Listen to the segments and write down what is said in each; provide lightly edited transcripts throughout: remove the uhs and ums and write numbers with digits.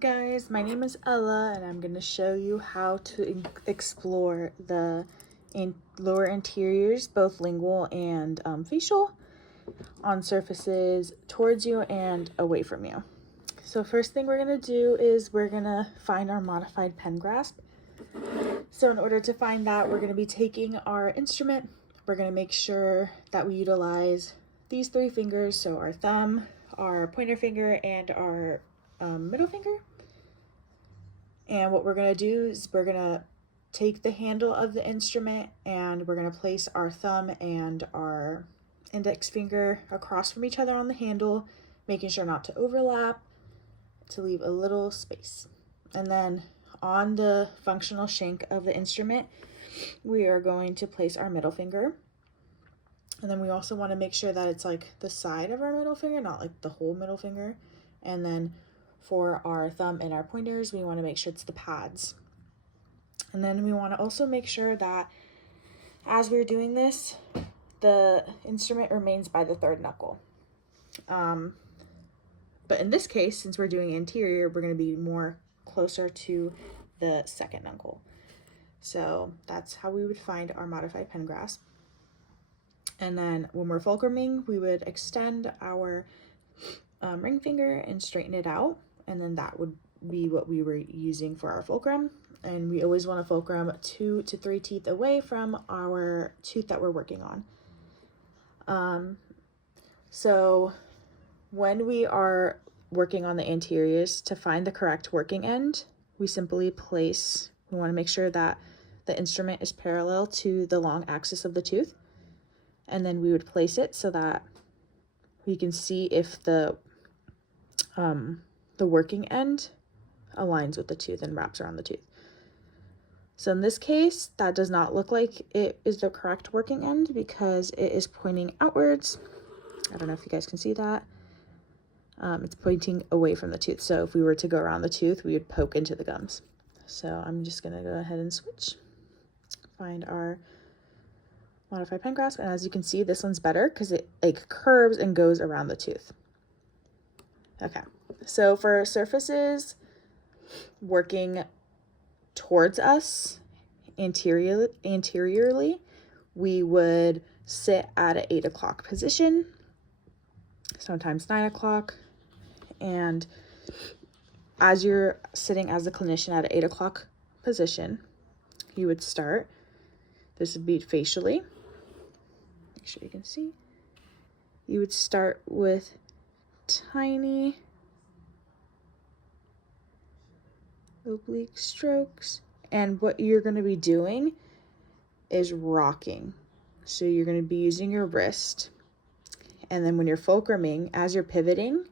Guys, my name is Ella and I'm going to show you how to explore the lower interiors, both lingual and facial, on surfaces towards you and away from you. So first thing we're going to do is we're going to find our modified pen grasp. So in order to find that, we're going to be taking our instrument. We're going to make sure that we utilize these three fingers, so our thumb, our pointer finger, and our middle finger. And what we're going to do is we're going to take the handle of the instrument and we're going to place our thumb and our index finger across from each other on the handle, making sure not to overlap, to leave a little space. And then on the functional shank of the instrument, we are going to place our middle finger. And then we also want to make sure that it's like the side of our middle finger, not like the whole middle finger. And then for our thumb and our pointers, we want to make sure it's the pads. And then we want to also make sure that as we're doing this, the instrument remains by the third knuckle. But in this case, since we're doing anterior, we're going to be more closer to the second knuckle. So that's how we would find our modified pen grasp. And then when we're fulcruming, we would extend our ring finger and straighten it out. And then that would be what we were using for our fulcrum. And we always want to fulcrum 2 to 3 teeth away from our tooth that we're working on. So when we are working on the anteriors, to find the correct working end, we simply place, we want to make sure that the instrument is parallel to the long axis of the tooth. And then we would place it so that we can see if the working end aligns with the tooth and wraps around the tooth. So in this case, that does not look like it is the correct working end because it is pointing outwards. I don't know if you guys can see that. It's pointing away from the tooth. So if we were to go around the tooth, we would poke into the gums. So I'm just gonna go ahead and switch. Find our modified pen grasp, and as you can see, this one's better because it like curves and goes around the tooth. Okay, so for surfaces working towards us anteriorly, we would sit at an 8 o'clock position, sometimes 9 o'clock. And as you're sitting as a clinician at an 8 o'clock position, you would start, this would be facially, make sure you can see, you would start with tiny oblique strokes, and what you're going to be doing is rocking. So you're going to be using your wrist, and then when you're fulcruming, as you're pivoting,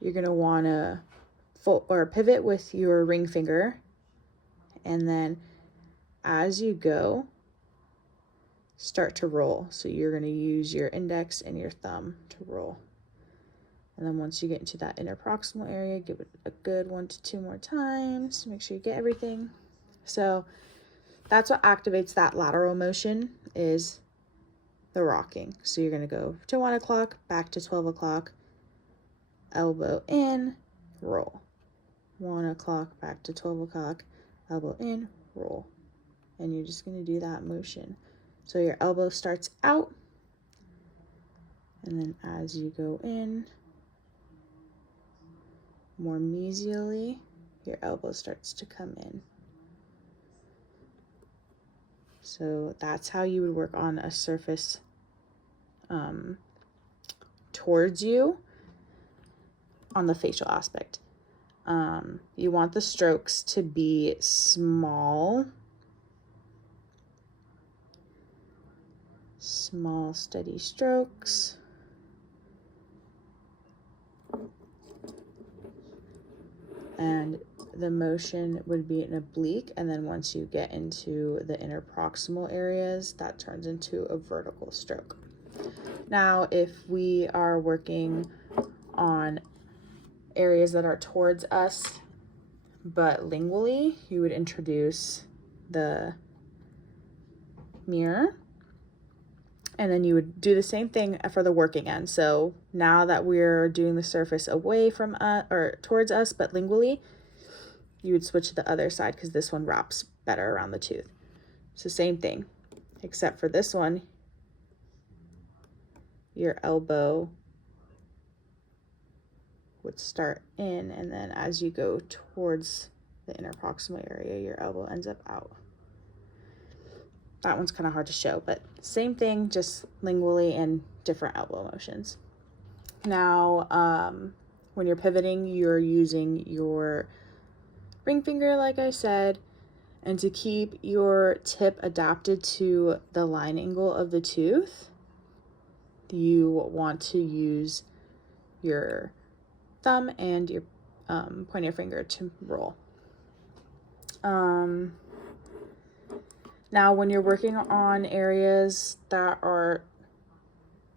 you're going to want to pivot with your ring finger, and then as you go, start to roll. So you're going to use your index and your thumb to roll. And then once you get into that interproximal area, give it a good 1 to 2 more times to make sure you get everything. So that's what activates that lateral motion, is the rocking. So you're going to go to 1 o'clock, back to 12 o'clock, elbow in, roll. 1 o'clock, back to 12 o'clock, elbow in, roll. And you're just going to do that motion. So your elbow starts out, and then as you go in, more mesially, your elbow starts to come in. So that's how you would work on a surface towards you on the facial aspect. You want the strokes to be small, steady strokes. And the motion would be an oblique, and then once you get into the interproximal areas, that turns into a vertical stroke. Now, if we are working on areas that are towards us, but lingually, you would introduce the mirror, And then you would do the same thing for the working end. So now that we're doing the surface away from us or towards us, but lingually, you would switch to the other side because this one wraps better around the tooth. So same thing, except for this one, your elbow would start in, and then as you go towards the interproximal area, your elbow ends up out. That one's kind of hard to show, but same thing, just lingually and different elbow motions. Now, when you're pivoting, you're using your ring finger, like I said, and to keep your tip adapted to the line angle of the tooth, you want to use your thumb and your pointer finger to roll. Now, when you're working on areas that are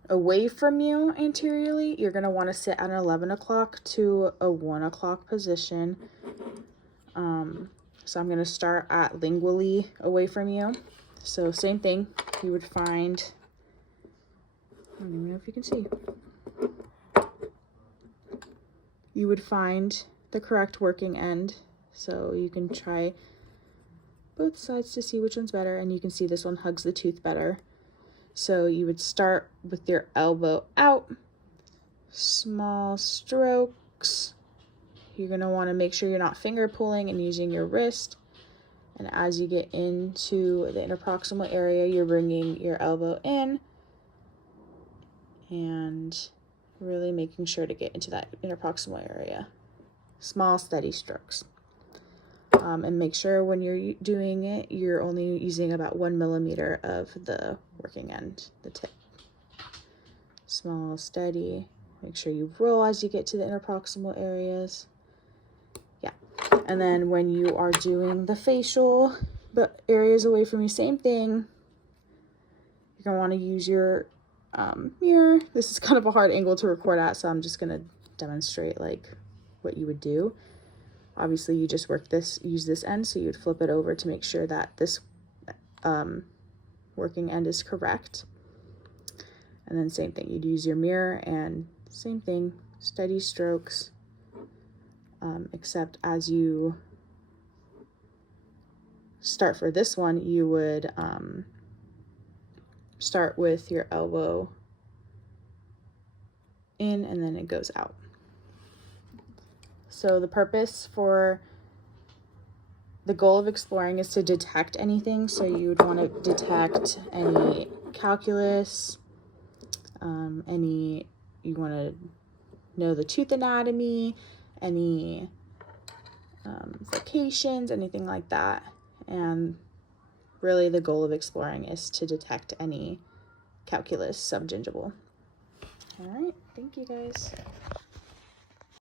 away from you anteriorly, you're going to want to sit at an 11 o'clock to a 1 o'clock position. So I'm going to start at lingually away from you. So same thing, you would find, I don't even know if you can see. You would find the correct working end. So you can try both sides to see which one's better, and you can see this one hugs the tooth better. So you would start with your elbow out, small strokes. You're going to want to make sure you're not finger pulling and using your wrist. And as you get into the interproximal area, you're bringing your elbow in and really making sure to get into that interproximal area. Small, steady strokes. And make sure when you're doing it, you're only using about 1 millimeter of the working end, the tip. Small, steady. Make sure you roll as you get to the interproximal areas. Yeah. And then when you are doing the facial, but areas away from you, same thing. You're going to want to use your mirror. This is kind of a hard angle to record at, so I'm just going to demonstrate like what you would do. Obviously, you just use this end, so you'd flip it over to make sure that this working end is correct. And then same thing, you'd use your mirror and same thing, steady strokes, except as you start for this one, you would start with your elbow in and then it goes out. So the purpose for the goal of exploring is to detect anything. So you would want to detect any calculus, you want to know the tooth anatomy, any vocations, anything like that. And really the goal of exploring is to detect any calculus subgingival. All right, thank you guys.